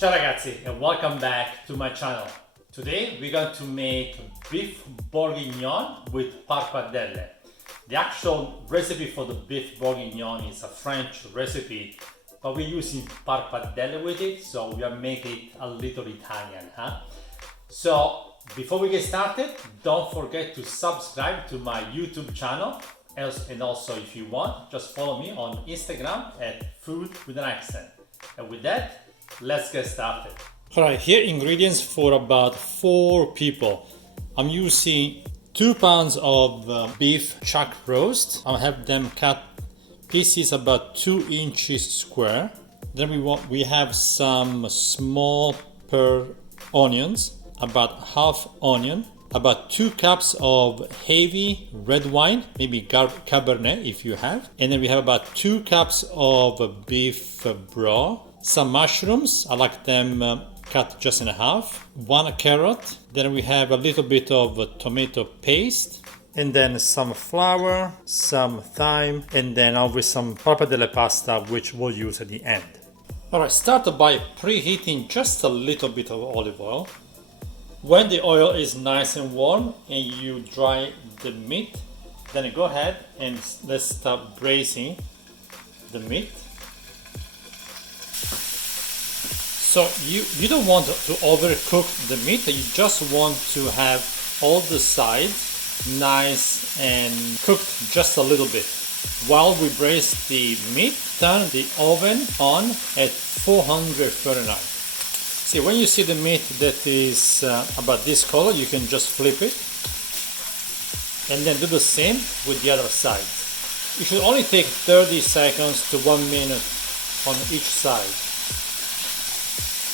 Ciao ragazzi and welcome back to my channel. Today we're going to make beef bourguignon with pappardelle. The actual recipe for the beef bourguignon is a French recipe, but we're using pappardelle with it, so we are making it a little Italian, huh? So before we get started, don't forget to subscribe to my YouTube channel, and also if you want, just follow me on Instagram at Food with an Accent. And with that, let's get started. Alright, here ingredients for about 4 people. I'm using 2 pounds of beef chuck roast. I'll have them cut pieces about 2 inches square. Then we have some small pearl onions, about half onion, about 2 cups of heavy red wine, maybe Cabernet if you have. And then we have about 2 cups of beef broth, some mushrooms, I like them cut just in half, 1 carrot, then we have a little bit of tomato paste, and then some flour, some thyme, and then over some pappardelle pasta, which we'll use at the end. Alright, start by preheating just a little bit of olive oil. When the oil is nice and warm and you dry the meat, then go ahead and let's start braising the meat. So you don't want to overcook the meat, you just want to have all the sides nice and cooked just a little bit. While we braise the meat, turn the oven on at 400 Fahrenheit. See, when you see the meat that is about this color, you can just flip it and then do the same with the other side. It should only take 30 seconds to 1 minute on each side.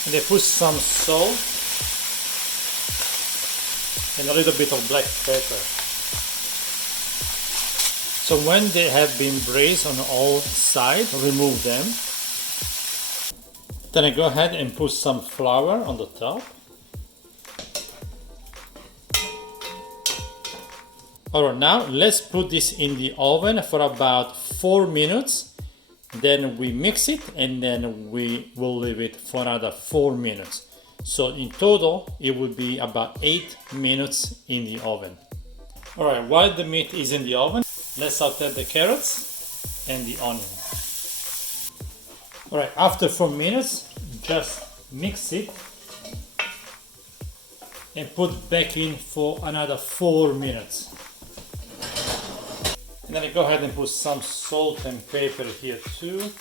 And then put some salt and a little bit of black pepper. So when they have been braised on all sides, remove them. Then I go ahead and put some flour on the top. Alright, now let's put this in the oven for about 4 minutes. Then we mix it and then we will leave it for another 4 minutes. So in total, it will be about 8 minutes in the oven. Alright, while the meat is in the oven, let's saute the carrots and the onion. Alright, after 4 minutes, just mix it and put back in for another 4 minutes. And then I go ahead and put some salt and pepper here too.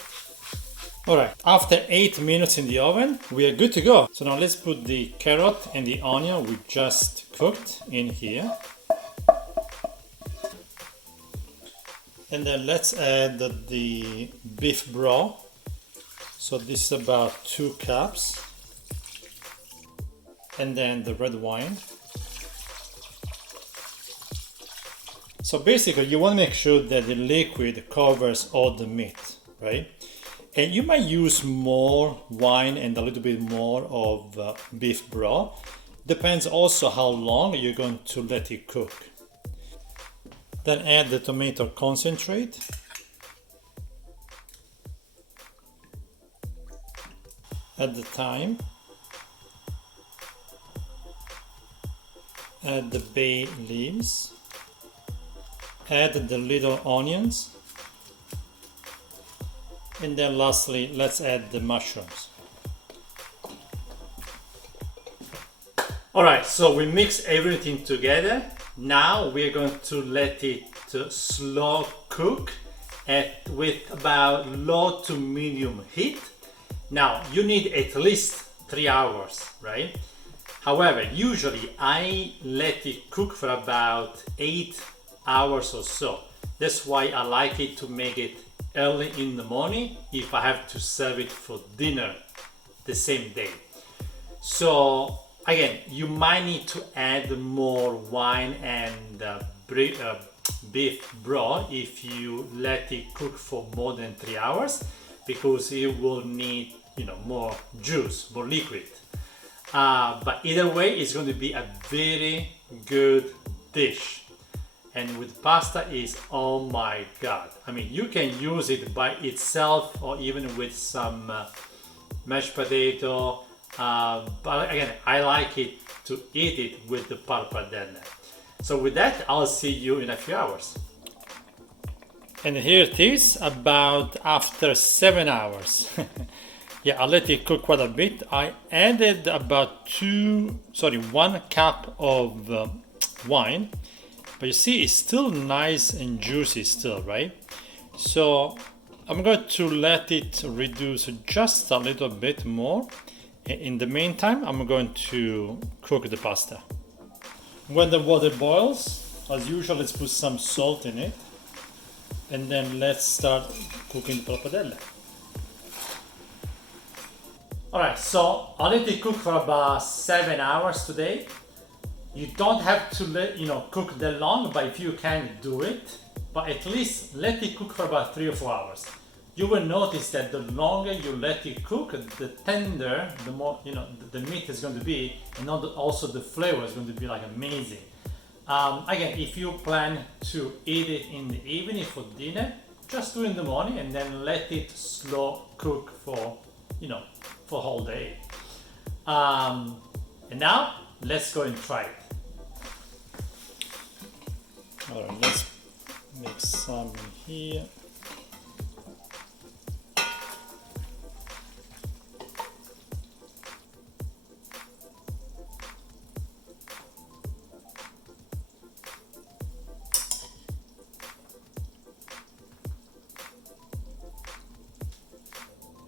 Alright, after 8 minutes in the oven, we are good to go. So now let's put the carrot and the onion we just cooked in here. And then let's add the beef broth. So this is about 2 cups. And then the red wine. So basically you want to make sure that the liquid covers all the meat, right? And you might use more wine and a little bit more of beef broth. Depends also how long you're going to let it cook. Then add the tomato concentrate. Add the thyme. Add the bay leaves. Add the little onions. And then lastly, let's add the mushrooms. Alright, so we mix everything together. Now we're going to let it slow cook with about low to medium heat. Now you need at least 3 hours, right? However, usually I let it cook for about 8 hours or so. That's why I like it to make it early in the morning if I have to serve it for dinner the same day. So again, you might need to add more wine and beef broth if you let it cook for more than 3 hours, because it will need, more juice, more liquid. But either way, it's going to be a very good dish. And with pasta is, oh my god. I mean, you can use it by itself or even with some mashed potato But again, I like it to eat it with the pappardelle. So with that, I'll see you in a few hours. And here it is, about after 7 hours. Yeah, I let it cook quite a bit. I added about 1 cup of wine, but you see it's still nice and juicy still, right? So I'm going to let it reduce just a little bit more. In the meantime, I'm going to cook the pasta. When the water boils, as usual, let's put some salt in it. And then let's start cooking the pappardelle. Alright, so I'll let it cook for about 7 hours today. You don't have to cook that long, but if you can, do it. But at least let it cook for about 3 or 4 hours. You will notice that the longer you let it cook, the tender, the more the meat is going to be, and also the flavor is going to be like amazing. Again, if you plan to eat it in the evening for dinner, just do it in the morning and then let it slow cook for for a whole day. And now let's go and try it. All right, let's make some here.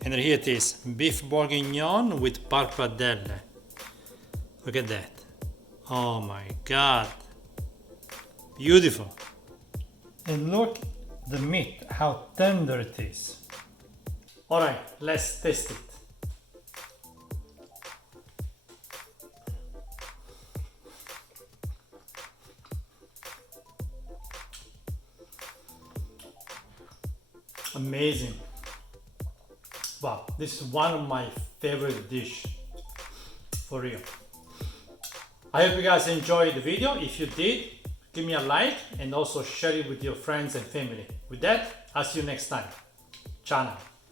And here it is, beef bourguignon with pappardelle. Look at that. Oh my God. Beautiful. And look the meat, how tender it is. All right, let's taste it. Amazing. Wow, this is one of my favorite dish, for real. I hope you guys enjoyed the video. If you did, give me a like and also share it with your friends and family. With that, I'll see you next time. Ciao now.